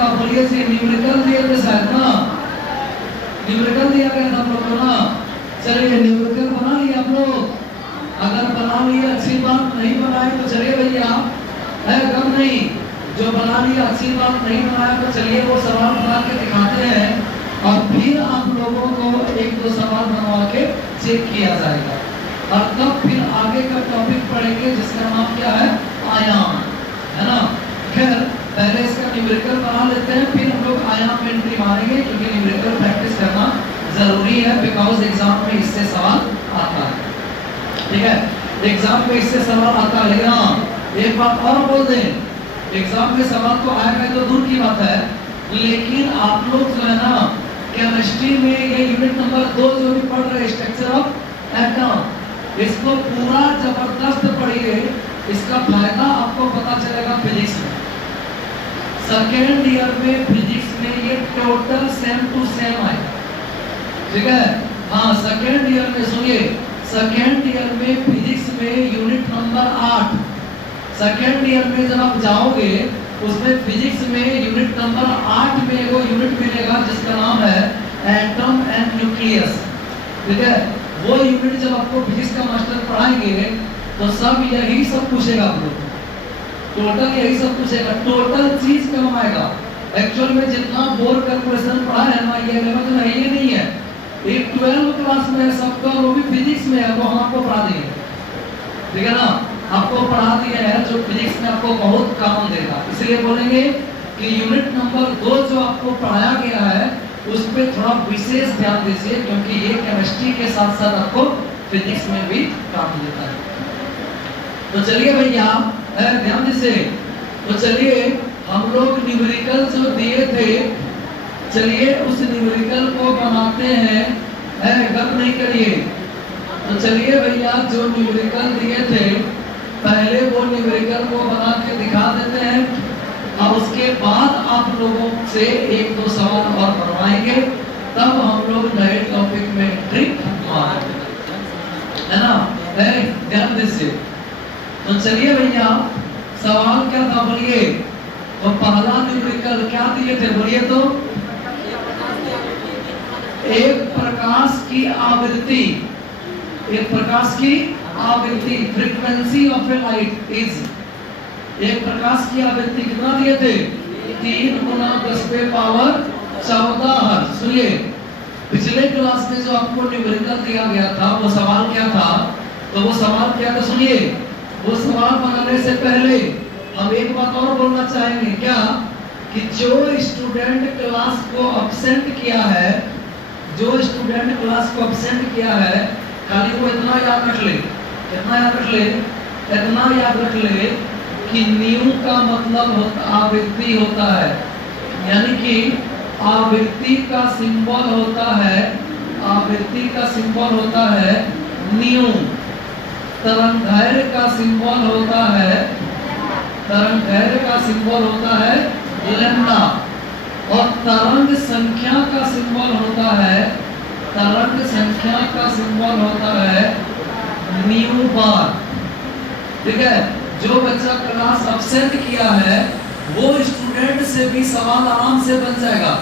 होगा? बोलिए जी, न्यूमेरिकल दिए थे शायद ना, न्यूमेरिकल दिया गया था हम लोग को ना। चलिए न्यूमेरिकल बना लिया आप लोग? अगर बना लिया अच्छी बात, नहीं बनाए तो चलिए भैया, है गम नहीं। जो बना लिया अच्छी बात, नहीं बनाया तो चलिए वो सवाल बना के दिखाते हैं और फिर आप लोगों को एक दो सवाल बनवा के चेक किया जाएगा और तब फिर आगे का टॉपिक पढ़ेंगे जिसका नाम क्या है? आयाम, है ना। खैर पहले इसका न्यूमेरिकल बना लेते हैं, फिर हम लोग आयाम में एंट्री मारेंगे क्योंकि न्यूमेरिकल प्रैक्टिस करना जरूरी है, बिकॉज एग्जाम में इससे सवाल आता है। ठीक है, एग्जाम में इससे सवाल आता है। लेकिन हाँ एक बात और बोल दें, एग्जाम में सवाल तो आएगा तो दूर की बात है, लेकिन आप लोग जो है ना केमिस्ट्री में ये यूनिट नंबर 2 जो भी पढ़ रहे स्ट्रक्चर ऑफ एटम, इसको पूरा जबरदस्त पढ़िए। इसका फायदा आपको पता चलेगा फिजिक्स में। सेकेंड ईयर में फिजिक्स में ये टोटल सेम टू सेम आएगा। ठीक है, हाँ सेकेंड ईयर में सुनिए, सेकेंड ईयर में फिजिक्स में यूनिट नंबर 8, सेकेंड ईयर में जब आप जाओगे उसमें फिजिक्स में यूनिट नंबर 8 में वो यूनिट मिलेगा जिसका नाम है एटम एंड न्यूक्लियस। ठीक है, वो यूनिट जब आपको फिजिक्स का मास्टर पढ़ाएंगे तो सब यही सब पूछेगा आप लोग, टोटल यही सब पूछेगा, टोटल चीज कम आएगा। एक्चुअल में जितना बोर्ड कैलकुलेशन पढ़ा है ना ये लेवल में ये नहीं है, एक 12 क्लास में है सबका, वो भी फिजिक्स में है, वो हम आपको पढ़ा देंगे। ठीक है ना, आपको पढ़ा दिया है जो फिजिक्स में आपको बहुत काम देगा। इसलिए बोलेंगे कि यूनिट नंबर 2 जो आपको पढ़ाया गया है उस पर थोड़ा विशेष ध्यान दीजिए क्योंकि ये केमिस्ट्री के साथ साथ आपको फिजिक्स में भी काम देता है। तो चलिए भैया ध्यान दीजिए, तो चलिए हम लोग न्यूमेरिकल जो दिए थे, चलिए उस न्यूमेरिकल को बनाते हैं, गलत नहीं करिए। तो चलिए भैया जो न्यूमेरिकल दिए थे पहले वो न्यूमेरिकल को बना के दिखा देते हैं और उसके बाद आप लोगों से एक दो सवाल और बनवाएंगे, तब हम लोग नए टॉपिक में एंट्री मारेंगे, है ना। ध्यान दीजिए, तो चलिए भैया सवाल क्या था बोलिए? तो पहला न्यूमेरिकल क्या दिए थे बोलिए? तो एक प्रकाश की आवृत्ति, एक प्रकाश की आवृत्ति, frequency of A light is, एक प्रकाश की आवृत्ति कितना दिए थे? 3 × 10⁻14 हर्ट्ज। सुनिए पिछले क्लास में जो आपको न्यूमेरिकल दिया गया था वो सवाल क्या था? तो वो सवाल क्या था सुनिए, वो सवाल बनाने से पहले हम एक बात और बोलना चाहेंगे क्या, कि जो स्टूडेंट क्लास को अब्सेंट किया है, जो स्टूडेंट क्लास को अब्सेंट किया है, खाली वो इतना याद रख ले, इतना याद रख ले, इतना याद रख ले कि न्यू का मतलब आवृत्ति होता है, यानी कि आवृत्ति का सिंबल होता है, आवृत्ति का सिंबल होता है न्यू, तरंगदैर्घ्य का सिंबल होता है, तरंगदैर्घ्य का सिंबल होता है लैम्डा, और तरंग संख्या का सिंबल होता है, तरंग संख्या का सिंबल होता है न्यू बार। ठीक है, जो बच्चा क्लास अब्सेंट किया है वो स्टूडेंट से भी सवाल आराम से बन जाएगा।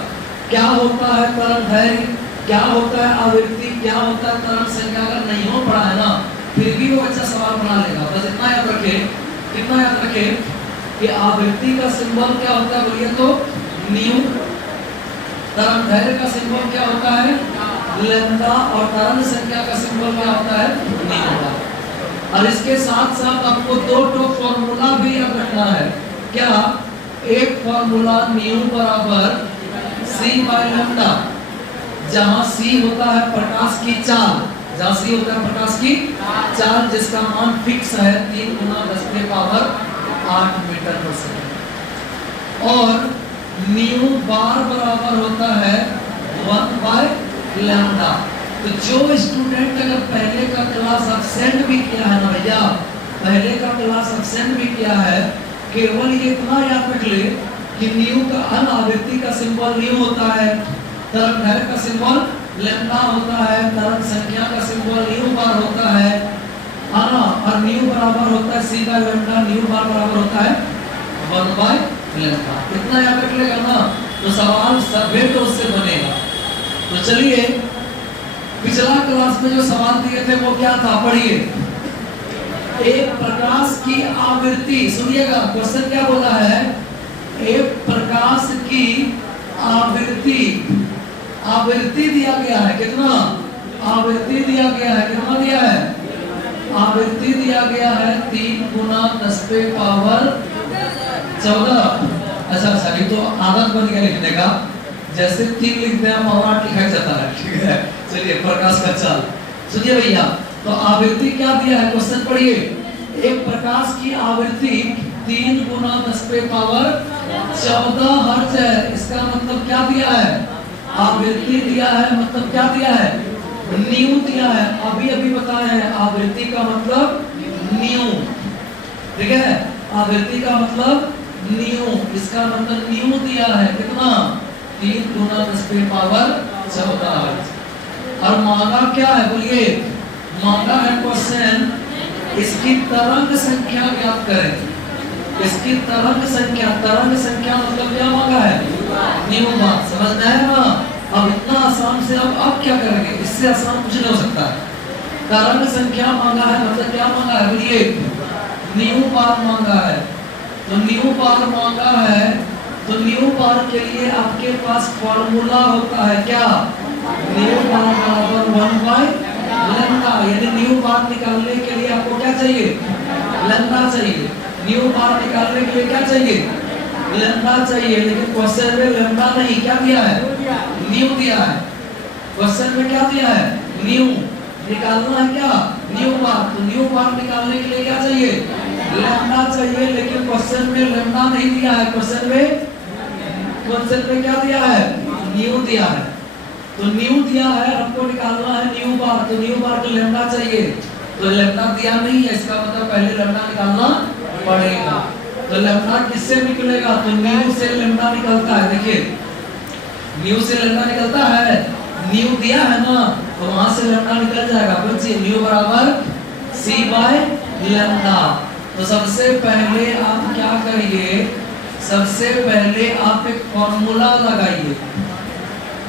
क्या होता है तरंगदैर्घ्य, क्या होता है आवृत्ति, क्या होता है तरंग संख्या, अगर नहीं हो पढ़ा है ना फिर भी वो बच्चा सवाल बना लेगा। बस इतना याद रखे, कितना याद रखे कि आवृत्ति का सिंबल क्या होता है बोलिए? तो न्यू, तरंगदैर्घ्य का सिंबल क्या होता है? लैम्डा, और तरंग संख्या का सिंबल क्या होता है? न्यू। और इसके साथ साथ आपको 2 फॉर्मूला भी याद रखना है। क्या? एक फॉर्मूला न्यू बराबर c/λ, जहां c होता है प्रकाश की चाल, जहां c होता है प्रकाश की चाल जिसका मान फिक्स है 3 × 10⁸ मीटर/सेकंड, और न्यू बार बराबर होता है 1/λ। तो जो स्टूडेंट अगर पहले का क्लास अब्सेंट भी किया है ना भैया, पहले का क्लास अब्सेंट भी किया है, केवल ये इतना याद रख ले कि न्यू का आवृत्ति का सिंबल न्यू होता है, तरंगदैर्घ्य का सिंबल लैम्डा होता है, तरंग संख्या का सिंबल न्यू बार होता है ना, और न्यू बराबर होता है c/λ, न्यू बार बराबर होता है 1/λ। इतना याद रख लेगा ना तो सवाल सभ्य तो उससे बनेगा। तो चलिए पिछला क्लास में जो सवाल दिए थे वो क्या था, पढ़िए। एक प्रकाश की आवृत्ति, सुनिएगा क्वेश्चन क्या बोला है, एक प्रकाश की आवृत्ति, आवृत्ति दिया गया है कितना, आवृत्ति दिया गया है कितना दिया है, आवृत्ति दिया गया है 3 गुना 10 पे पावर 14। अच्छा अच्छा, ये तो आदत बन गया लिखने का, जैसे 3 लिखते हैं पावर 8 लिखा जाता है, ठीक है। चलिए प्रकाश का चाल सुनिए भैया। तो आवृत्ति क्या दिया है, क्वेश्चन पढ़िए। एक प्रकाश की आवृत्ति 3 गुना 10 पे पावर 14 हर्ट्ज है। इसका मतलब क्या दिया है, आवृत्ति दिया है, मतलब क्या दिया है, न्यू दिया है। अभी अभी बताए हैं आवृत्ति का मतलब न्यू, ठीक है, आवृत्ति का मतलब न्यू, इसका मतलब न्यू दिया है कितना, 3 गुना 10 पे पावर 14। और मांगा क्या है, बोलिए, मांगा है क्वेश्चन, इसकी तरंग संख्या ज्ञात करें। इसकी तरंग संख्या, तरंग संख्या मतलब क्या मांगा है, न्यू मान, समझ में आया ना। अब इतना आसान से अब क्या करेंगे, इससे आसान कुछ नहीं हो सकता है। तरंग संख्या मांगा है मतलब क्या मांगा है, बोलिए, न्यू बार मांगा है। तो न्यू बार मांगा है, तो न्यू बार के लिए आपके पास फॉर्मूला होता है क्या, न्यू बार बराबर 1 बाय लैम्डा। यानी न्यू बार निकालने के लिए आपको क्या चाहिए, लैम्डा चाहिए। न्यू बार निकालने के लिए क्या चाहिए, लैम्डा चाहिए। लेकिन क्वेश्चन में लैम्डा नहीं, क्या दिया है, न्यू दिया है। क्वेश्चन में क्या दिया है, न्यू, निकालना है क्या, न्यू बार। तो न्यू बार निकालने के लिए क्या चाहिए, लैम्डा चाहिए। लेकिन क्वेश्चन में लैम्डा नहीं दिया है, क्वेश्चन में क्या दिया है, न्यू दिया है। तो न्यू दिया है, आपको निकालना है न्यू बार, तो न्यू बार को लैम्डा चाहिए। तो लैम्डा दिया नहीं है, इसका मतलब पहले लैम्डा निकालना पड़ेगा। तो लैम्डा किससे निकलेगा, तो न्यू से लैम्डा निकलता है। देखिए न्यू से लैम्डा निकलता है, न्यू दिया है ना, तो वहां से लैम्डा निकल जाएगा। बच्चे न्यू बराबर c बाय लैम्डा। तो सबसे पहले आप क्या करिए, सबसे पहले आप एक फॉर्मूला लगाइए।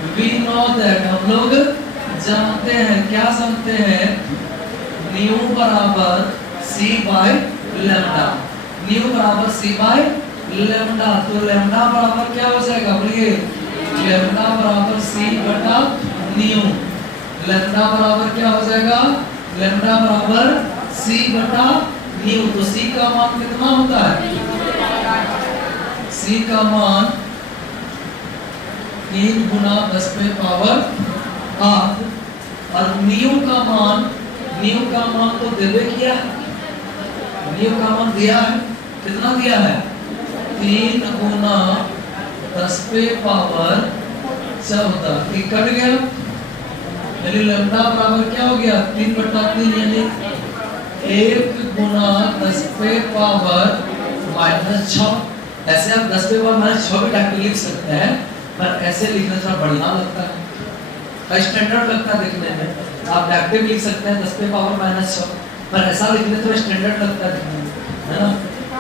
We know that, हम लोग जानते हैं, क्या जानते हैं, न्यू बराबर c बाय लैम्डा, न्यू बराबर c बाय लैम्डा। तो लैम्डा बराबर क्या हो जाएगा, बोलिए, लैम्डा बराबर c बटा न्यू। लैम्डा बराबर क्या हो जाएगा, लैम्डा बराबर c बटा न्यू। तो c का मान कितना होता है, c का मान 3 गुना 10 पे पावर 8। और न्यू का मान, न्यू का मान तो देवे किया है, न्यू का मान दिया है, कितना दिया है, 3 गुना 10 पे पावर 14। ठीक कट गया, यानी लैम्डा बराबर क्या हो गया, 3 बटा 3, यानी 1 गुना 10 पे पावर -6। ऐसे आप 10 पे पावर -6 भी डायरेक्ट लिख सकते हैं, पर ऐसे लिखना थोड़ा बढ़िया लगता है, स्टैंडर्ड लगता है देखने में। आप डायरेक्ट लिख सकते हैं 10 पे पावर -6, पर ऐसा लिखने थोड़ा स्टैंडर्ड लगता है देखने में, है ना।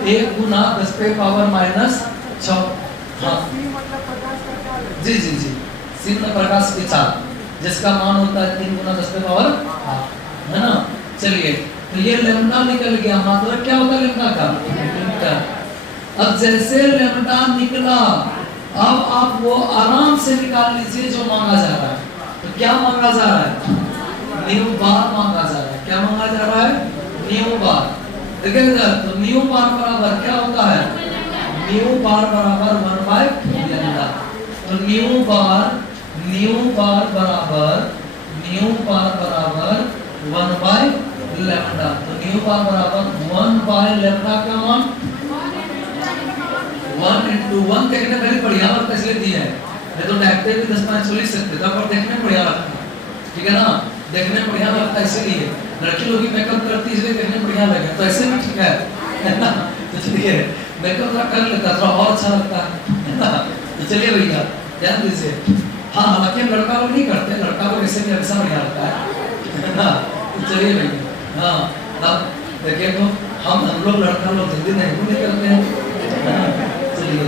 1 गुना 10 पे पावर -6, हाँ जी जी जी, सी मतलब प्रकाश की चाल, जिसका मान होता है 3 गुना 10 पे पावर 8, है ना। चलिए, तो ये लैम्डा निकल गया, मतलब क्या होता है लैम्डा का। अब जैसे लैम्डा निकला, अब आप वो आराम से निकाल लीजिए जो मांगा जा रहा है। तो क्या मांगा जा रहा है, न्यू बार मांगा जा रहा है। क्या मांगा जा रहा है, न्यू बार। देखिए इधर, तो न्यू बार बराबर क्या होता है, न्यू बार बराबर 1 बाय लैम्डा। तो न्यू बार बराबर 1 बाय लैम्डा। तो न्यू बार बराबर 1 बाय लैम्डा का मान 1 into 1 देखने पहले बढ़िया लगता है, इसलिए दिया है। नहीं तो डायरेक्ट भी 10 5 लिख सकते थे, पर देखने बढ़िया लगता है, ठीक है ना, देखने बढ़िया लगता है, इसीलिए लड़की लोग भी मेकअप करती है, इसलिए देखने बढ़िया लगे, तो ऐसे भी ठीक है ना। तो चलिए मेकअप थोड़ा कर लेता थोड़ा और अच्छा लगता है ना। तो चलिए भैया ध्यान दीजिए। हाँ, हालांकि लड़का लोग नहीं करते, लड़का लोग ऐसे भी अच्छा बढ़िया लगता है ना। तो चलिए भैया, हाँ अब देखिए, तो हम लोग लड़का लोग जल्दी नहीं करते हैं। चलिए,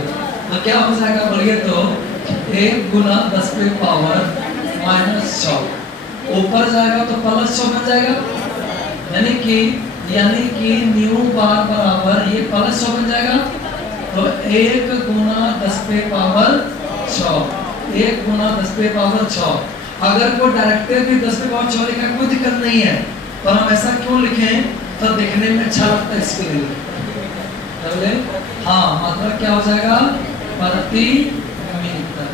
तो क्या हो जाएगा, बोलिए, तो 1 गुना 10 पे पावर -6 ऊपर जाएगा तो +6 बन जाएगा, यानी कि न्यू बार बराबर ये +6 बन जाएगा। तो 1 गुना 10 पे पावर 6, 1 गुना 10 पे पावर 6। अगर कोई डायरेक्टर भी 10 पे पावर 6 लिखा कोई दिक्कत नहीं है, पर हम ऐसा क्यों लिखें तो देखने में अच्छा लगता है, इसके लिए। हाँ, मतलब क्या हो जाएगा, प्रति मीटर।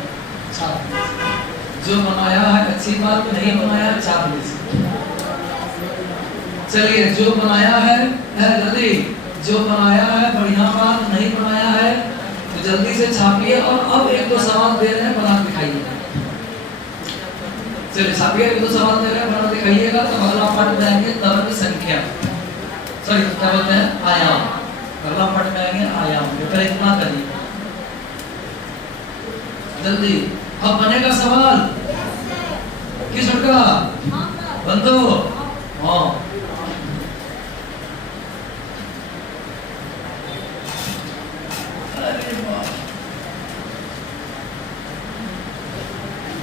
जो बनाया है अच्छी बात, नहीं बनाया 40। चलिए, जो बनाया है जल्दी, जो बनाया है बढ़िया बात, नहीं बनाया है तो जल्दी से छापिए। और अब 1-2 सवाल दे रहे हैं, बना दिखाइए। चलिए छापिए, 1-2 सवाल दे रहे हैं, बना दिखाइएगा। तो अगला पार्ट में आएंगे तरंग संख्या, सॉरी क्या बोलते हैं, आयाम। अगला पार्ट में आएंगे आयाम। बेटा इतना करिए जल्दी। अब बनेगा सवाल किस का बंदो। हाँ, अरे वाह,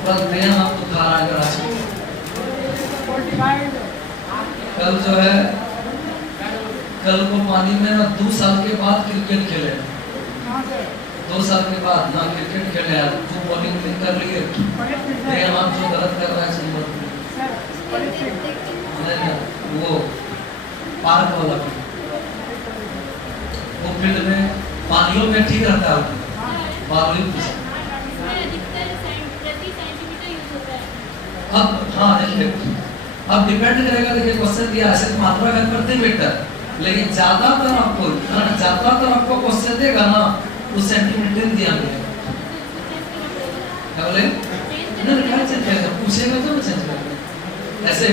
बस आपको खा रहा है। कल जो है, कल को पानी में ना 2 साल के बाद क्रिकेट खेले, 2 साल के बाद ना क्रिकेट खेले, तू बॉलिंग नहीं कर लिए, हम जो गलत कर रहा है वो पार्क वाला वो फील्ड में पानियों में ठीक रहता है बॉलिंग। अब हाँ देखिए, अब डिपेंड करेगा। देखिए क्वेश्चन दिया है मात्रा घन प्रति मीटर, लेकिन ज्यादातर आपको क्वेश्चन देगा ना वो सेंटीमीटर दिया गया है। बोले ना क्या चेंज करेगा, पूछेगा तो चेंज करेगा। ऐसे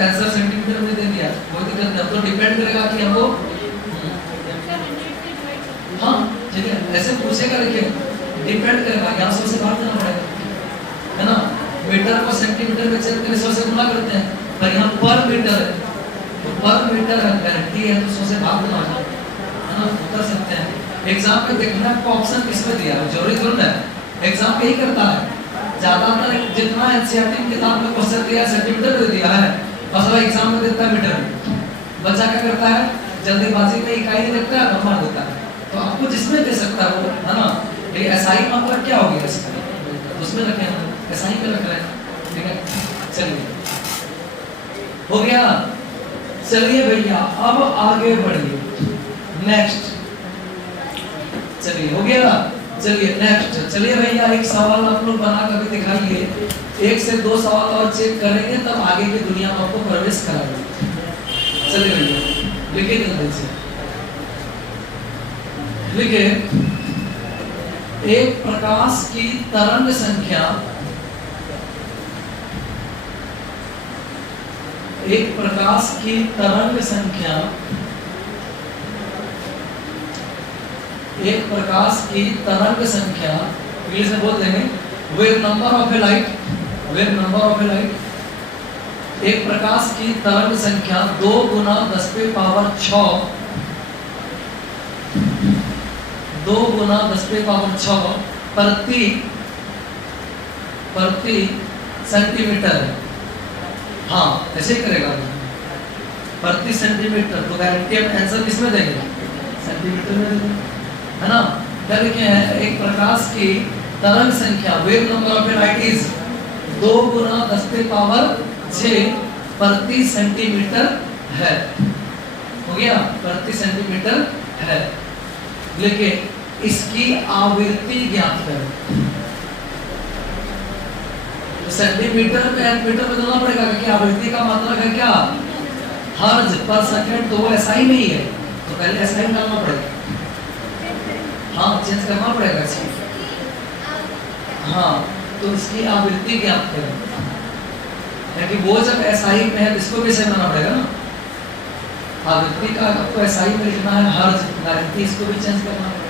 आंसर सेंटीमीटर में दे दिया, कोई दिक्कत नहीं। तो डिपेंड करेगा कि हमको, हाँ ठीक है, ऐसे पूछेगा। देखिए डिपेंड करेगा, यहाँ 100 से बाहर देना पड़ेगा, है ना। मीटर को सेंटीमीटर में चेंज करके 100 से गुना करते हैं, पर यहाँ पर मीटर है तो पर मीटर गारंटी है तो 100 से भाग देना है ना, कर सकते हैं। एग्जाम में देखना आपको ऑप्शन किसमें दिया है, जरूरी थोड़ा है। एग्जाम यही करता है, ज्यादातर जितना एनसीईआरटी किताब में क्वेश्चन दिया है सेंटीमीटर में दिया है, बस वो एग्जाम में देता है मीटर में। बच्चा क्या करता है, जल्दीबाजी में इकाई नहीं देखता है, नंबर देता है। तो आपको जिसमें दे सकता है वो, है ना। ये एसआई मतलब क्या हो गया इसका, उसमें रखे हैं, एसआई में रख रहे हैं, ठीक है। चलिए हो गया। चलिए भैया अब आगे बढ़िए, नेक्स्ट। चलिए हो गया, चलिए नेक्स्ट। चलिए भैया एक सवाल आप लोग बना कर भी दिखाइए, 1 से 2 सवाल और चेक करेंगे तब आगे की दुनिया में आपको प्रवेश कराएंगे। चलिए भैया लिखिए जल्दी से, लिखिए एक प्रकाश की तरंग संख्या, एक प्रकाश की तरंग संख्या, एक प्रकाश की तरंग संख्या इंग्लिश में बोल देंगे wave number of A light, wave number of A light. एक प्रकाश की तरंग संख्या 2 गुना 10 पे पावर 6, 2 गुना 10 पे पावर 6 प्रति सेंटीमीटर है। हाँ ऐसे ही करेगा प्रति सेंटीमीटर। तो गारंटी हम आंसर किसमें देंगे, सेंटीमीटर में देंगे, है ना। क्या लिखे हैं, एक प्रकाश की तरंग संख्या wave number of A light is 2 गुना 10 पे पावर 6 प्रति सेंटीमीटर है। हो गया, प्रति सेंटीमीटर है। लेकिन इसकी आवृत्ति ज्ञात करें। तो सेंटीमीटर में मीटर बदलना पड़ेगा क्योंकि आवृत्ति का मतलब है क्या, हर्ट्ज पर सेकंड। तो वो ऐसा ही नहीं है, तो पहले ऐसा ही डालना पड़ेगा। हाँ चेंज करना पड़ेगा इसको। हाँ तो इसकी आवृत्ति ज्ञात करें, क्योंकि वो जब एसआई में है इसको भी सही बनाना पड़ेगा ना। आवृत्ति का आपको एसआई में लिखना है हर्ट्ज, आवृत्ति इसको भी चेंज करना पड़ेगा।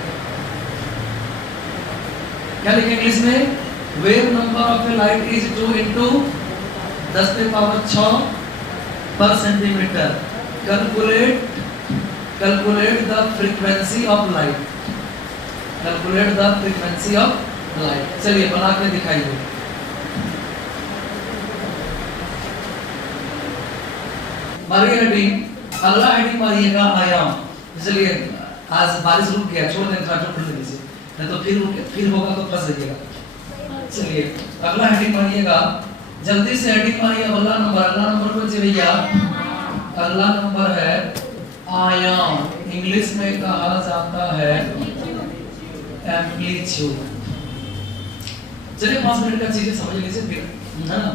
क्या लिखें इंग्लिश में, wave number of A light is 2 into 10 पे पावर 6 पर centimetre. Calculate the frequency of light, calculate the frequency of light. चलिए बना के दिखाइए। मारिए हेडिंग, अगला हेडिंग मारिएगा आयाम। चलिए आज बारिश रुक गया, छोड़ दें ट्रैक्टर खुल दीजिए, नहीं तो फिर होगा तो फंस जाइएगा। चलिए अगला हेडिंग मारिएगा, जल्दी से हेडिंग मारिए। अगला नंबर कौन सी भैया? अगला नंबर है आयाम। इंग्लिश में कहा जाता है एम्पलीट्यूड। चलिए 5 मिनट का चीजें समझ लीजिए, फिर है ना,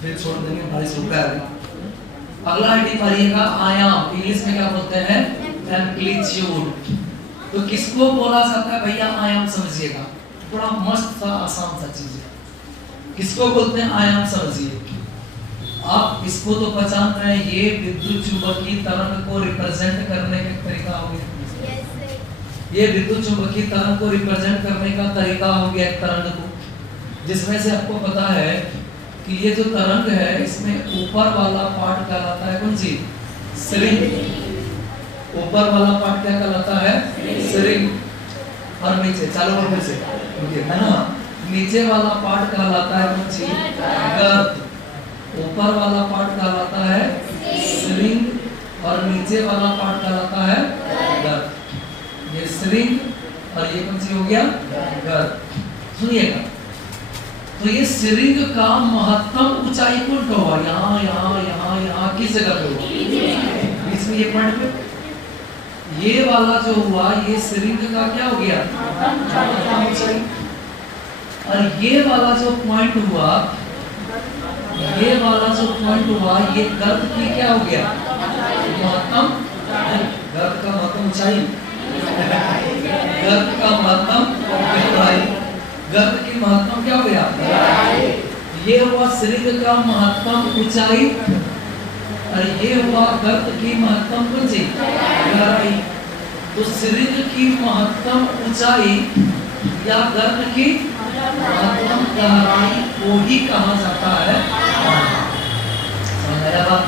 फिर छोड़ देंगे, बारिश रुक गया। अगला हेडिंग मारिएगा आयाम। इंग्लिश में क्या बोलते हैं? एम्पलीट्यूड। तो किसको बोला जाता है भैया? आयाम समझिएगा, बड़ा मस्त सा आसान सा चीज है। किसको बोलते हैं आयाम समझिए। आप इसको तो पहचान रहे हैं, ये विद्युत चुंबकीय तरंग को रिप्रेजेंट करने का तरीका हो गया। ये विद्युत चुंबकीय तरंग को रिप्रेजेंट करने का तरीका हो गया एक तरंग को, जिसमें से आपको पता है कि ये जो तरंग है इसमें ऊपर वाला पार्ट कहलाता है कौन सी? स्ट्रिंग। ऊपर वाला पार्ट क्या कहलाता है? स्ट्रिंग। और नीचे, चालू और फिर से, है ना, नीचे वाला पार्ट कहलाता है कौन सी? गर्त। ऊपर वाला पार्ट कहलाता है स्ट्रिंग और नीचे वाला पार्ट कहलाता है गर्त। ये स्ट्रिंग और ये कौन सी हो गया? गर्त। सुनिएगा, तो ये स्ट्रिंग का महत्तम ऊंचाई कौन का हुआ? यहाँ यहाँ यहाँ यहाँ किस जगह पे हुआ? इसमें ये पॉइंट पे ये वाला जो हुआ, ये स्ट्रिंग का क्या हो गया? महत्तम ऊंचाई। और ये वाला जो पॉइंट हुआ, ये वाला जो पॉइंट हुआ, ये गर्त की क्या हो गया? महत्तम। गर्त का महत्तम ऊंचाई, गर्त का महत्तम गहराई। गर्त की महत्तम क्या हो गया? ये हुआ स्ट्रिंग का महत्तम ऊंचाई और ये हुआ गर्त की महत्तम कौन सी? गहराई। तो स्ट्रिंग की महत्तम ऊंचाई या गर्त की महत्तम गहराई को ही कहा जाता है। समझ आया बात?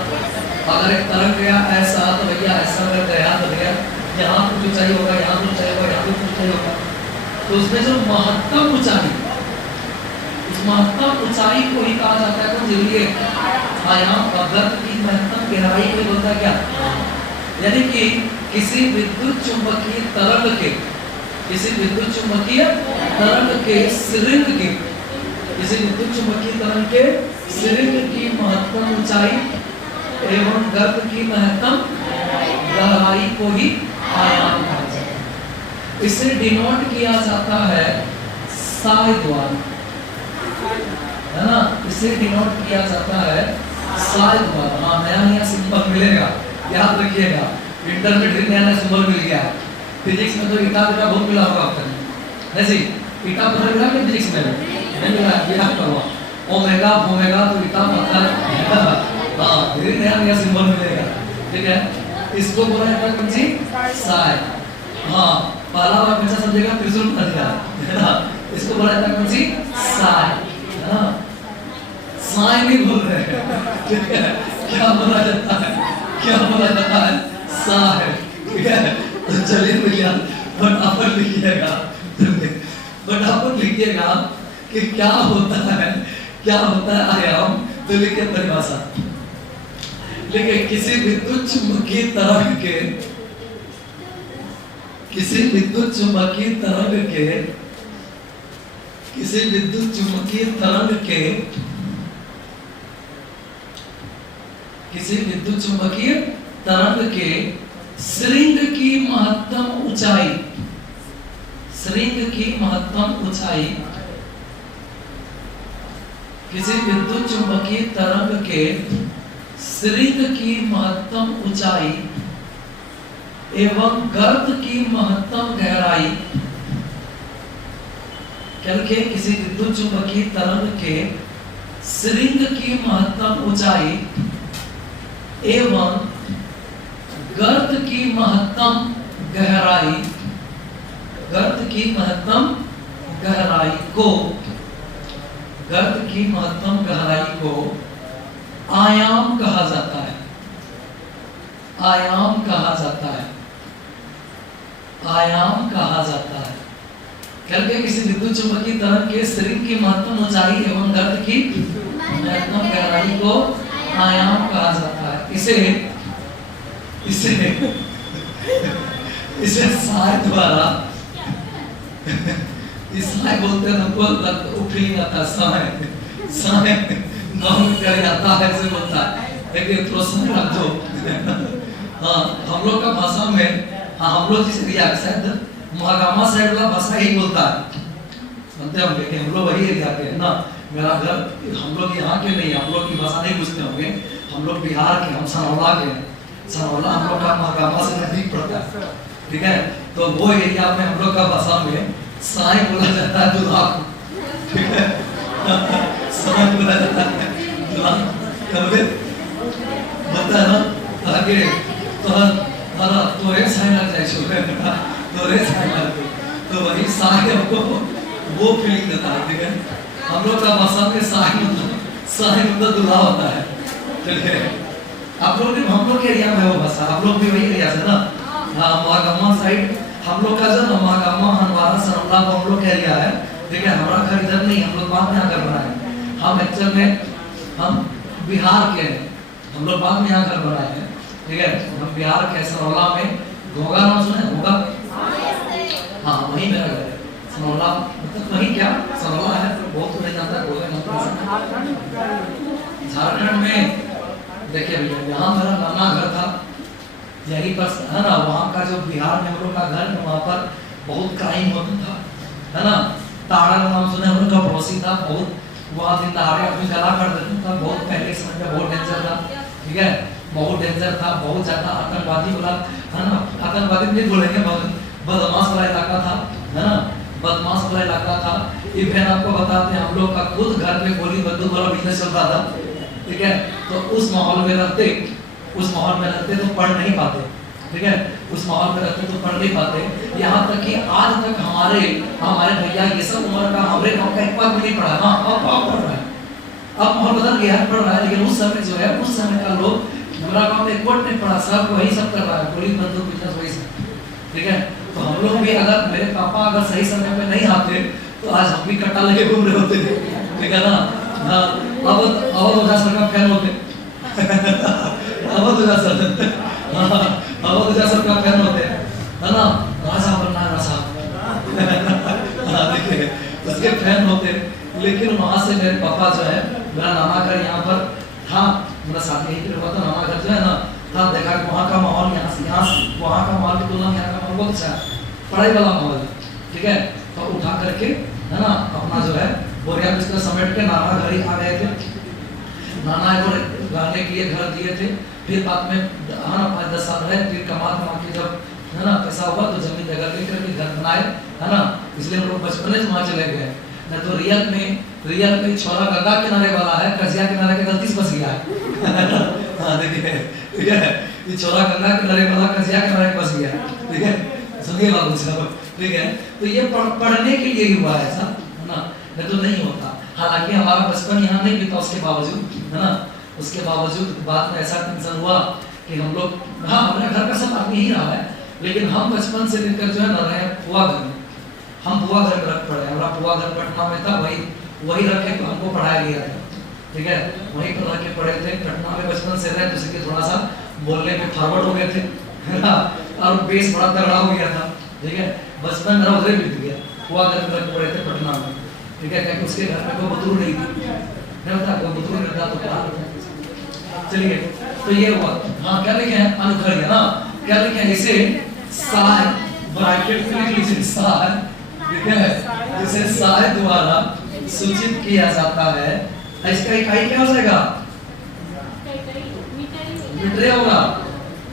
अगर एक तरंग गया ऐसा तो भैया ऐसा अगर गया तो भैया यहाँ कुछ ऊंचाई होगा, यहाँ कुछ ऊंचाई होगा, यहाँ कुछ ऊंचाई होगा। तो उसमें जो महत्तम ऊंचाई, उस महत्तम ऊंचाई को ही कहा जाता है। तो जरूरी आयाम और गर्त की महत्तम गहराई को बोलता है क्या? यानी कि किसी विद्युत चुंबकीय तरंग के, किसी विद्युत चुंबकीय तरंग के स्ट्रिंग की, किसी विद्युत चुंबकीय तरंग के स्ट्रिंग की महत्तम ऊंचाई एवं गर्त की महत्तम गहराई को ही आयाम कहा जाता है। इसे डिनोट किया जाता है साई द्वारा, है ना, इसे डिनोट किया जाता है साई द्वारा। हाँ, नया नया सिंबल मिलेगा, याद रखिएगा। इंटरमीडिएट नया नया सिंबल मिल गया। फिजिक्स में तो ईटा बेटा बहुत मिला होगा आपको, ऐसे ईटा पता मिला कि फिजिक्स में नहीं मिला? याद करो, ओमेगा ओमेगा तो ईटा पत्थर। हाँ, धीरे नया नया सिंबल मिलेगा, ठीक है। इसको बोला जाता है कौन सी? साई। हाँ, पहला बार बच्चा समझेगा त्रिशूल कर दिया, है ना। इसको बोला जाता है कौन सी? साई, है ना। साई नहीं बोल रहे हैं, ठीक है। क्या बोला जाता है? क्या बोला जाता है? साई, ठीक है। तो चलिए भैया फटाफट लिखिएगा, फटाफट लिखिएगा कि क्या होता है, क्या होता है आयाम। तो लिखिए परिभाषा, लिखिए किसी विद्युत चुंबकीय तरंग के, किसी विद्युत चुंबकीय तरंग के, किसी विद्युत चुंबकीय तरंग के, किसी विद्युत चुंबकीय तरंग के स्ट्रिंग की महत्तम ऊंचाई, स्ट्रिंग की महत्तम ऊंचाई, किसी विद्युत चुंबकीय तरंग के स्ट्रिंग की महत्तम ऊंचाई एवं गर्त की महत्तम गहराई, क्योंकि किसी विद्युत चुंबकीय तरंग के स्ट्रिंग की महत्तम ऊंचाई एवं गर्त की महत्तम गहराई, गर्त की महत्तम गहराई को, गर्त की महत्तम गहराई को आयाम कहा जाता है। आयाम कहा जाता है, आयाम कहा जाता है। करके किसी विद्युत चुंबकीय तरंग के स्ट्रिंग की महत्तम ऊंचाई एवं गर्त की महत्तम गहराई को आयाम कहा जाता है। इसे इसे इसे साय द्वारा इसलिए बोलते हैं हमको फीलिंग आता है साय गाँव में कर जाता है ऐसे बोलता है, लेकिन थोड़ा समय रख दो। हाँ हम लोग का भाषा में, हाँ हम लोग जिस एरिया शायद महागामा साइड वाला भाषा यही बोलता है, सुनते होंगे कि हम लोग वही एरिया के है ना। मेरा घर हम लोग यहाँ के नहीं, हम लोग की भाषा नहीं पूछते होंगे, हम लोग बिहार के, हम सनौला के, सनौला हम लोग का महागामा से नजदीक पड़ता है, ठीक है। तो वो एरिया में हम लोग का भाषा में साई बोला जाता है दूल्हा को, ठीक है। साई बोला जाता है दूल्हा, कभी बता ना आगे तो हरा तो रे साई लग जाए छोरे तो रे साई लग, तो वही साई हमको वो फीलिंग देता है, ठीक है। हम लोग का भाषा में साई मतलब दूल्हा होता है, ठीक है। आप लोग भी, हम लोग के एरिया में वो भाषा, आप लोग भी वही एरिया से ना। हाँ महागामा साइड हम लोग का जो ना महागामा हनवारा सरौला वो हम लोग का एरिया है, ठीक है। हमारा घर इधर नहीं, हम लोग बाद में आकर बनाए, हम एक्चुअल में हम बिहार के हैं, हम लोग बाद में यहाँ घर बनाए हैं, ठीक है। हम बिहार के सरौला में, घोगा नाम सुने घोगा, हाँ वही मेरा घर है सरौला, मतलब वही क्या सरौला है, तो बहुत तो नहीं जानता घोगा नाम। झारखंड में देखिए भैया यहाँ मेरा नाना घर था, यही पर है ना। वहाँ का जो बिहार में हम लोग का घर है, वहाँ पर बहुत क्राइम होता था, है ना। ताड़ा नाम सुने, हम लोग का पड़ोसी था, बहुत वहाँ दिन दहाड़े अपनी गला कर देता था, बहुत पहले समय में बहुत डेंजर था, ठीक है। बहुत डेंजर था, बहुत ज्यादा आतंकवादी वाला, है ना। आतंकवादी नहीं बोलेंगे, बदमाश वाला इलाका था, है ना, बदमाश वाला इलाका था। इवन आपको बताते हैं हम लोग का खुद घर पे गोली बंदूक वाला बिजनेस चलता था, ठीक है। तो उस माहौल में रहते तो पढ़ नहीं पाते, ठीक है। उस माहौल में रहते तो पढ़ नहीं पाते, यहाँ तक कि आज तक हमारे भैया ये सब उम्र का हमारे गाँव का एक बार भी नहीं पढ़ा। हाँ अब पढ़ रहा है, अब माहौल बदल गया है, पढ़ रहा है, लेकिन उस समय जो है, उस समय का लोग हमारा गाँव में एक बार नहीं पढ़ा, सब वही सब कर रहा है, गोली बंदूक बिजनेस वही सब, ठीक है। तो हम लोग भी, अगर मेरे पापा अगर सही समय पे नहीं आते तो आज हम भी कट्टा लेके घूम रहे होते, ठीक है ना। अब सर का फैन होते सर का फैन होते, है ना। राजा बनना राजा देखिए उसके फैन होते। लेकिन वहाँ से मेरे पापा जो है, मेरा नाना घर यहाँ पर था, मेरा साथी यही हुआ था, नाना घर जो है ना था, देखा कि वहाँ का माहौल यहाँ से वहाँ का माहौल की तुलना में यहाँ का माहौल बहुत अच्छा है, पढ़ाई वाला माहौल है, ठीक है। तो उठा करके, है ना, अपना जो है बोरिया बिस्तर समेट के नाना घर ही आ गए थे। नाना को रहने के लिए घर दिए थे, फिर बाद में, है ना, 5-10 साल रहे, फिर कमा के जब, है ना, पैसा हुआ तो जमीन जगह लेकर के घर बनाए, है ना। इसलिए हम लोग बचपन से वहाँ चले गए, न तो रियल में छोरा गंगा किनारे वाला है, कजिया किनारे के गलती से बस गया है। हाँ देखिए, ठीक है, ये छोरा गंगा किनारे वाला कजिया किनारे बस गया, ठीक है। सुनिए बाबू साहब, ठीक है। तो ये पढ़ने के लिए ही हुआ है ऐसा, है ना, नहीं तो नहीं होता। हालांकि हमारा बचपन यहाँ नहीं बीता, उसके बावजूद, है ना, उसके बावजूद बाद में ऐसा टेंशन हुआ कि हम लोग, हाँ हमारे घर का सब आदमी ही रहा है, लेकिन हम बचपन से लेकर जो है ना रहे फुआ घर में, हम फुआ घर में रख पड़े। हमारा फुआ घर पटना में था, वही रखे तो हमको पढ़ाया गया था, ठीक है। वहीं पर रख के पढ़े थे, पटना में बचपन से रहे, तो इसलिए थोड़ा सा बोलने में फॉरवर्ड हो गए थे, है ना, और बेस बड़ा तगड़ा हो गया था, ठीक है। बचपन मेरा उधर बीत गया, फुआ घर में रख पड़े थे पटना में, ठीक है, क्योंकि उसके घर में कोई बुजुर्ग नहीं था, कोई बुजुर्ग रहता तो क्या। चलिए, तो ये हुआ। हाँ क्या लिखे हैं, अनुखर्य ना, क्या लिखे हैं, इसे साय ब्रैकेट में लिख लीजिए, साय, ठीक है, इसे साय द्वारा सूचित किया जाता है। इसका इकाई क्या हो जाएगा, मीटर होगा,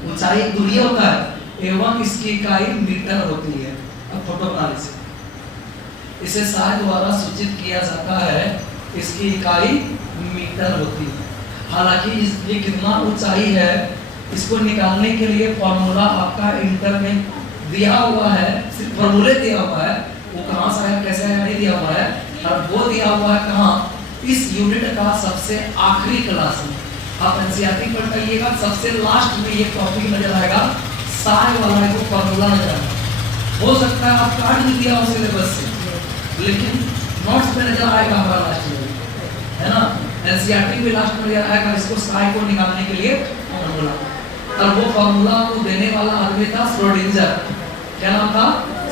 ऊंचाई दूरी होता है, एवं इसकी इकाई मीटर होती है। अब फोटो बना लीजिए, इसे साय द्वारा सूचित किया जाता है, इसकी इकाई मीटर होती है। हालांकि ये कितना ऊंचाई है, इसको निकालने के लिए फॉर्मूला आपका इंटर में दिया हुआ है, सिर्फ फॉर्मूले दिया हुआ है, वो कहाँ से है कैसे है नहीं दिया हुआ है, और वो दिया हुआ है कहाँ, इस यूनिट का सबसे आखिरी क्लास में। आप एनसीईआरटी पढ़ करिएगा, सबसे लास्ट में ये टॉपिक नजर आएगा, साय वाला को फॉर्मूला नजर आएगा। हो सकता है आप काट भी दिया हो सिलेबस से, लेकिन नोट्स में नजर आएगा हमारा लास्ट में, है ना, एनसीईआरटी में लास्ट में नजर आएगा इसको साई को निकालने के लिए फॉर्मूला। और वो फॉर्मूला को देने वाला आदमी था श्रोडिंगर। क्या नाम था?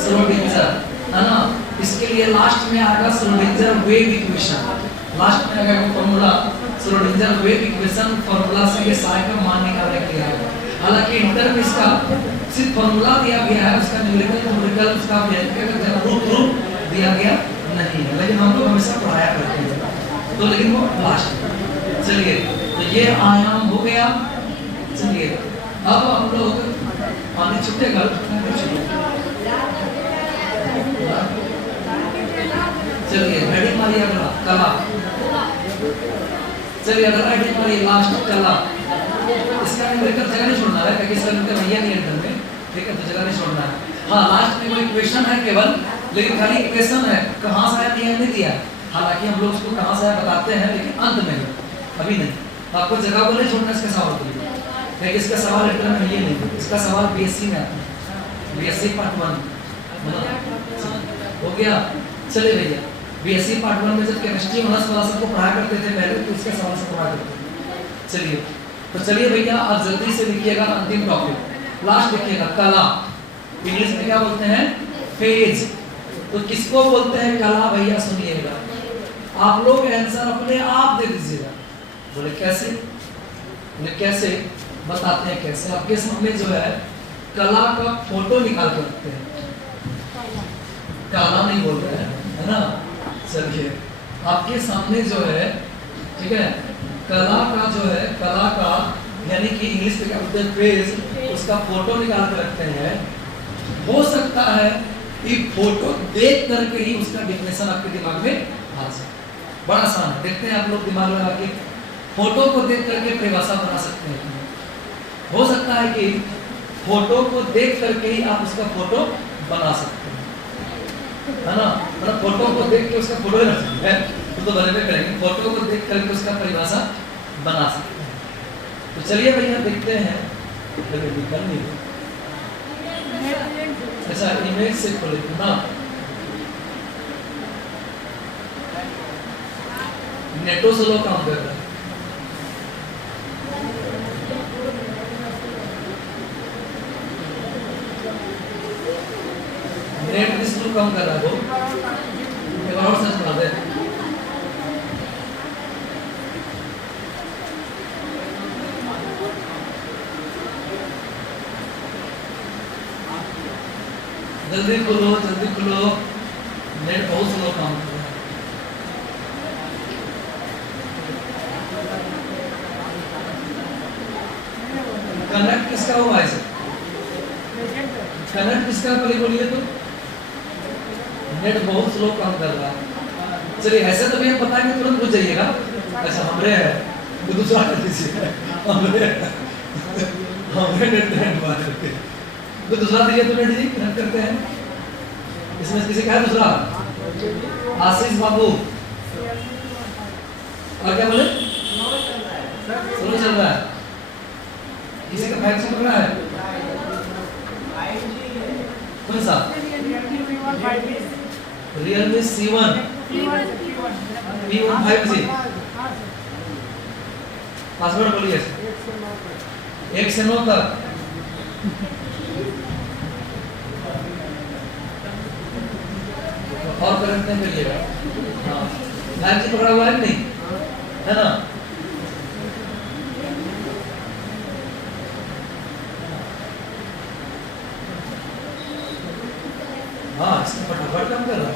श्रोडिंगर, है ना। इसके लिए लास्ट में आएगा श्रोडिंगर वेव इक्वेशन, लास्ट में आएगा formula Schrodinger wave equation. Formula से ये साई का मान निकालने के लिए आएगा। हालांकि इंटर में इसका सिर्फ फॉर्मूला दिया गया है, उसका न्यूमेरिकल उसका रूप दिया गया नहीं है, लेकिन हम लोग हमेशा पढ़ाया करते हैं, तो लेकिन वो लास्ट। चलिए, तो ये आयाम हो गया। चलिए, अब हम लोग पानी छूटेगा, चलिए हेडिंग मारिए अगला कला। चलिए अगला हेडिंग मारिए लास्ट कला। इसका न्यूमेरिकल जगह नहीं छोड़ना है, क्योंकि इसका न्यूमेरिकल भैया नहीं है में, ठीक है, तो जगह नहीं छोड़ना है। हाँ, लास्ट में कोई इक्वेशन है केवल, लेकिन खाली इक्वेशन है, कहाँ से आया नहीं दिया। हालांकि हम लोग उसको कहाँ से आया बताते हैं, लेकिन अंत में, अभी नहीं। आपको जगह को नहीं छोड़ना इसके सवाल के लिए, लेकिन इसका सवाल इंटर में ये नहीं, इसका सवाल बीएससी में आता है, बीएससी पार्ट 1 हो गया। चलिए भैया, बीएससी पार्ट 1 में जब केमिस्ट्री ऑनर्स वाला सबको पढ़ाया करते थे पहले, तो इसके सवाल से पढ़ा करते थे। चलिए, तो चलिए भैया, अब जल्दी से लिखिएगा अंतिम टॉपिक, लास्ट लिखिएगा कला। इंग्लिश में क्या बोलते हैं? फेज। तो किसको बोलते हैं कला? भैया सुनिएगा, आप लोग आंसर अपने आप दे दीजिएगा। बोले कैसे? बोले कैसे, बताते हैं कैसे। आपके सामने जो है कला का फोटो निकाल के रखते हैं, काला नहीं बोल रहे हैं, है ना। चलिए, आपके सामने जो है, ठीक है, कला का जो है, कला का यानी कि इंग्लिश में क्या बोलते हैं? फेज। उसका फोटो निकाल के रखते हैं। हो सकता है कि फोटो देख करके ही उसका डेफिनेशन आपके दिमाग में आ जाए। बड़ा आसान है, देखते हैं आप लोग दिमाग लगा के, फोटो को देख करके परिभाषा बना सकते हैं। हो सकता है कि फोटो को देख करके ही आप उसका फोटो बना सकते हैं, है ना। मतलब फोटो को देख के उसका फोटो बना सकते हैं, तो बने में करेंगे, फोटो को देख करके उसका परिभाषा बना सकते हैं। तो चलिए भैया देखते हैं, ऐसा इमेज से खोले ना, नेटो स्लो काम कर रहा है। नेट भी स्लो काम कर रहा है, वो एक बार और सर्च करा दे। जल्दी खोलो, जल्दी खोलो, नेट बहुत स्लो काम कर रहा है। कनेक्ट किसका हुआ है? कनेक्ट किसका पहले बोलिए तो। नेट बहुत स्लो काम कर रहा है। चलिए, ऐसे तो भैया पता है, तुरंत पूछ जाइएगा। अच्छा हमरे है, वो दूसरा कर दीजिए, हमरे नेट बात करते हैं, तो दूसरा दीजिए, तो नेट जी कनेक्ट करते हैं। इसमें किसी का है दूसरा? आशीष बाबू, और क्या बोले? स्लो चल रहा है। किसी का 5G पकड़ा है? कौन सा? Realme C1 P1 5G। Password बोलिए। 1 से 9 तक। और करंट नहीं करिएगा। हाँ, 5G पकड़ा हुआ है नहीं, है ना। हाँ, इसका फटाफट काम कर रहा है,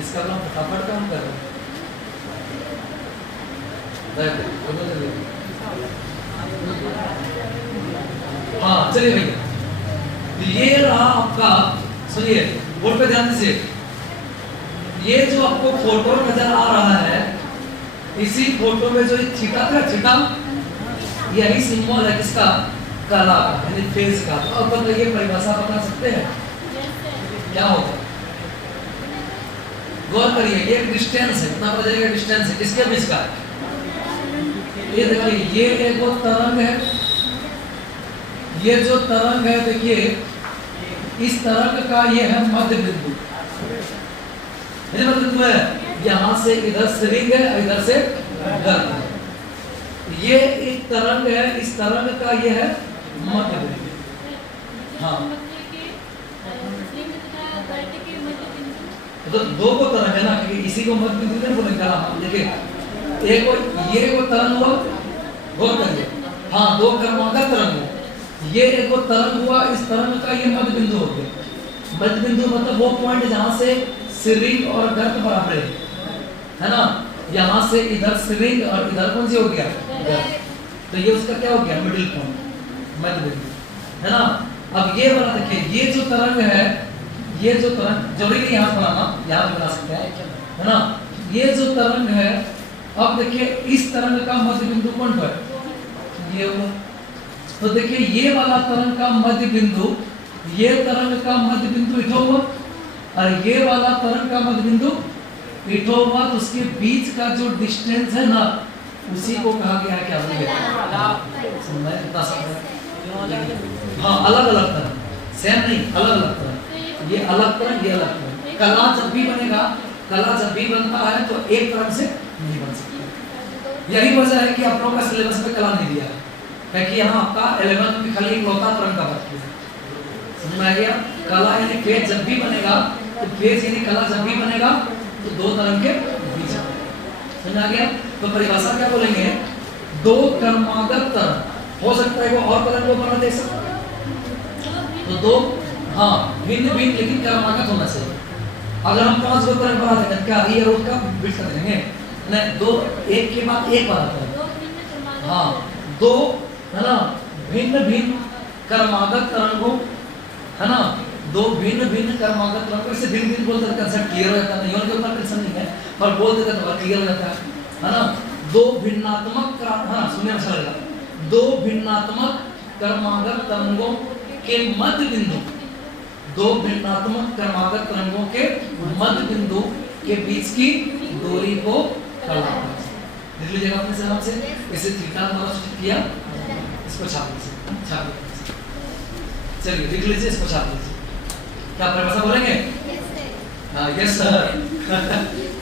इसका काम फटाफट काम कर रहा है। हाँ चलिए भैया, ये रहा आपका, सुनिए बोर्ड पे ध्यान दीजिए। ये जो आपको फोटो नजर आ रहा है, इसी फोटो में जो थीटा था, थीटा यही सिंबल है किसका? कला का, यानी फेज का। तो अब बताइए परिभाषा बता सकते हैं क्या होगा? गौर करिए, ये डिस्टेंस है, कितना पता चलेगा? डिस्टेंस है किसके बीच का? ये देखिए, ये एक वो तरंग है, ये जो तरंग है देखिए, इस तरंग का ये है मध्य बिंदु, मध्य बिंदु है, यहाँ से इधर स्त्रीलिंग है, इधर से गर्भ है। ये एक तरंग है, इस तरंग का ये है मध्य बिंदु। हाँ, तो दो को तरंग है ना, क्योंकि इसी को मध्य बिंदु नहीं बोलेंगे। देखिए एक ये को तरंग हुआ, गौर करिए। हाँ, दो क्रमागत तरंग हुआ, ये एक को तरंग हुआ, इस तरंग का ये मध्य बिंदु हो गया। मध्य बिंदु मतलब वो पॉइंट जहाँ से सिरिंग और गर्त बराबर है ना। यहाँ से इधर सिरिंग और इधर कौन सी हो गया, तो ये उसका क्या हो गया, मिडिल पॉइंट, मध्य बिंदु है ना। अब ये वाला देखिए, ये जो तरंग है, ये जो तरंग जरूरी नहीं यहाँ बनाना, यहाँ बना सकते हैं है ना। ये जो तरंग है, अब देखिए इस तरंग का मध्य बिंदु कौन है, ये होगा। तो देखिए ये वाला तरंग का मध्य बिंदु, ये तरंग का मध्य बिंदु इठो हुआ, और ये वाला तरंग का मध्य बिंदु इठो हुआ, तो उसके बीच का जो डिस्टेंस है ना, उसी को कहा गया है क्या, हाँ अलग अलग तरंग, सेम नहीं, अलग अलग तरंग। ये अलग तरंग, ये अलग तरंग। कला जब भी बनेगा, कला जब भी बनता है तो एक तरंग से नहीं बन सकता। यही वजह है कि आप लोगों का सिलेबस में कला नहीं दिया है, कि यहाँ आपका 11th में खाली इकलौता तरंग का बात किया। समझ में आ गया। कला यानी फेज जब भी बनेगा, तो फेज यानी कला जब भी बनेगा तो दो तरंग के बीच में। समझ आ गया। तो परिभाषा क्या बोलेंगे, दो क्रमागत तरंग, हो सकता है वो और तरंग को बना दे सकता, तो दो हाँ भिन्न भिन्न लेकिन क्रमागत होना चाहिए। अगर हम 5 गो तरंग बना देंगे क्या ये रोड का बिट कर देंगे, नहीं, दो एक के बाद एक बार आता है। हाँ, दो है ना भिन्न भिन्न क्रमागत तरंगों है ना, दो भिन्न भिन्न क्रमागत तरंगों से भिन्न भिन्न बोलते हैं, कंसेप्ट क्लियर हो जाता है। नहीं के ऊपर टेंशन नहीं है, पर बोल देते तो क्लियर हो जाता है ना। दो भिन्नात्मक, हाँ सुनने में अच्छा लगेगा, दो भिन्नात्मक क्रमागत तरंगों के मध्य बिंदु, दो भिन्नात्मक क्रमागत तरंगों के मध्य बिंदु के बीच की दूरी को कला लिख लीजिएगा अपने आराम से। इसे थीटा द्वारा सूचित किया, इसको छाप लीजिए, छाप लीजिए। चलिए लिख लीजिए, इसको छाप लीजिए। क्या परिभाषा बोलेंगे, हाँ यस सर।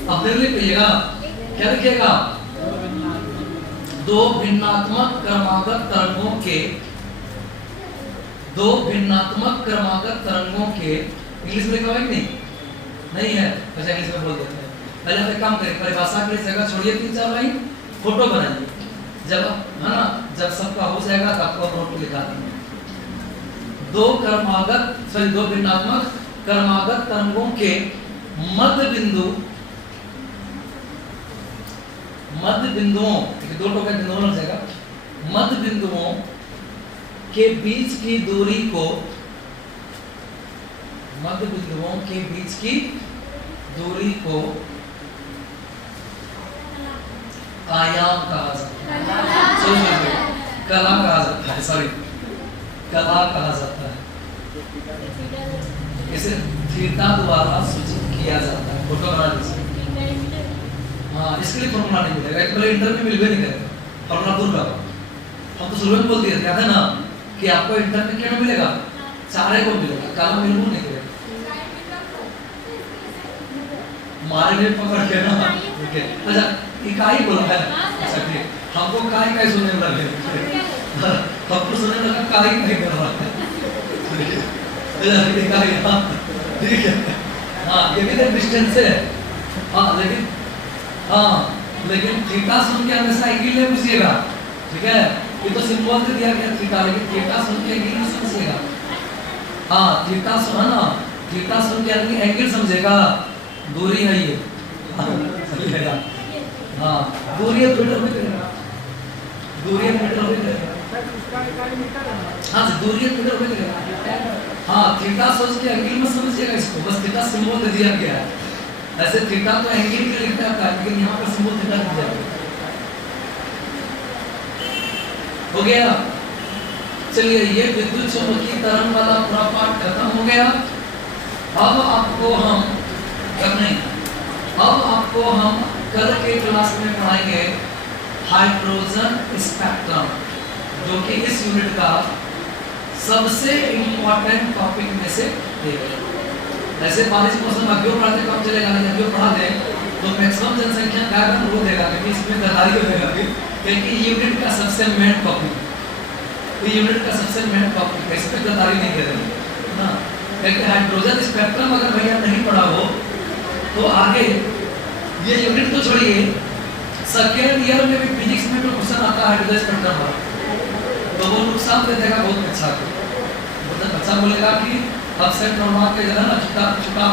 अब फिर लिखिएगा, क्या लिखिएगा, दो भिन्नात्मक क्रमागत तरंगों के, दो भिन्नात्मक क्रमागत तरंगों के, इंग्लिश में लिखा है कि नहीं है, अच्छा इंग्लिश में बोल देते हैं। पहले आप एक काम करें, परिभाषा के लिए जगह छोड़िए 3-4 लाइन, फोटो बनाइए। जब है ना, जब सबका हो जाएगा तब आपको फोटो लिखा देंगे। दो भिन्नात्मक क्रमागत तरंगों के मध्य बिंदुओं, दो टोके बिंदुओं लग जाएगा, मध्य बिंदुओं के बीच की दूरी को, मध्य बिंदुओं के बीच की दूरी को आयाम कहा जाता है, कला कहा जाता है, सॉरी कला कहा जाता है। इसे थीटा द्वारा सूचित किया जाता है। फोटो बना लीजिए। हाँ, इसके लिए फॉर्मूला नहीं मिलेगा, एक पहले इंटर में मिलवे नहीं करेगा फॉर्मूला दूर का। हम तो शुरू में बोल दिए थे ना कि आपको इंटर में क्या मिलेगा, चारे को मिलेगा, काला बिल्कुल नहीं मिलेगा। मारे भी पकड़ के ना, ठीक है। अच्छा इकाई बोला है, अच्छा ठीक, हमको काय सुनने में लगे, हमको सुनने लगा काय कर रहा है, इकाई, हाँ ठीक है। हाँ ये भी तो डिस्टेंस है, हाँ लेकिन थीटा सुन के हमेशा एंगल नहीं पूछिएगा, ठीक है। ये तो सिंबल से दिया गया थीटा, लेकिन थीटा सुन के एंगल नहीं समझिएगा। हाँ थीटा सुन ना, थीटा सुन के एंगल समझेगा, दूरी है ये, हाँ दूरी है मीटर में, दूरी है मीटर में, हाँ दूरी है मीटर में। हाँ थीटा सोच के एंगल में समझिएगा इसको, बस थीटा सिंबल दे दिया गया है। ऐसे थीटा तो एंगल के लिखता था, लेकिन यहाँ पर सिंबल थीटा दिया गया। हो गया। चलिए ये विद्युत चुंबकीय तरंग वाला पूरा पाठ खत्म हो गया। अब आपको हम कल के क्लास में पढ़ाएंगे हाइड्रोजन स्पेक्ट्रम, जो कि इस यूनिट का सबसे इंपॉर्टेंट टॉपिक में से एक है। ऐसे बारिश मौसम में क्यों पढ़ाते कम चलेगा, नहीं क्यों पढ़ा दें तो मैक्सिमम जनसंख्या क्या है वो देगा, क्योंकि इसमें गदारी हो जाएगा फिर, क्योंकि यूनिट का सबसे मेन टॉपिक, तो यूनिट का सबसे मेन टॉपिक है, इस पर गदारी नहीं करेंगे ना। क्योंकि हाइड्रोजन स्पेक्ट्रम अगर भैया नहीं पढ़ा हो तो आगे ये यूनिट तो छोड़िए, सेकेंड ईयर में भी फिजिक्स में तो क्वेश्चन आता है हाइड्रोजन स्पेक्ट्रम वाला, तो वो नुकसान दे देगा बहुत अच्छा को। मतलब बच्चा बोलेगा कि अपसेट नॉर्मल के जगह ना छुटा छुटा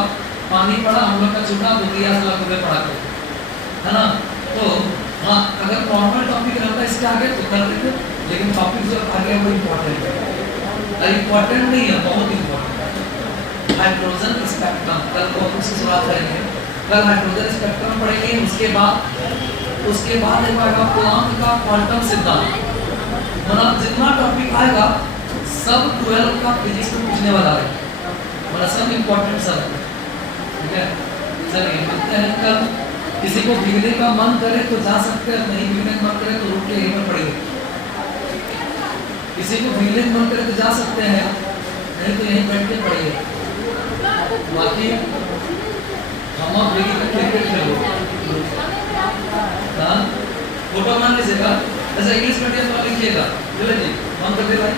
पानी पड़ा, हम लोग का छुटा दुनिया से लग पड़ा है ना। तो हाँ, अगर नॉर्मल टॉपिक रहता है इसके आगे तो कर देते, लेकिन टॉपिक जो आगे वो इम्पोर्टेंट है, इम्पोर्टेंट नहीं है, बहुत इम्पोर्टेंट। हाइड्रोजन स्पेक्ट्रम कल को उसकी शुरुआत करेंगे, कल हाइड्रोजन स्पेक्ट्रम पढ़ेंगे, उसके बाद एक आएगा प्लांक का क्वांटम सिद्धांत। मतलब जितना टॉपिक आएगा सब 12 का फिजिक्स में पूछने वाला है, मतलब सब इम्पोर्टेंट सब है, ठीक है। चलिए मिलते हैं कल। किसी को भीगने का मन करे तो जा सकते हैं, नहीं भीगने का मन करे तो रुक के यहीं पर पढ़िए। किसी को भीगने का मन करे तो जा सकते हैं, नहीं तो यहीं बैठ के पढ़िए। बाकी हम आप क्रिकेट खेलो, हाँ फोटो मान लीजिएगा, ऐसा इंग्लिश मीडियम वाला लिखिएगा, चलो जी हम करते भाई।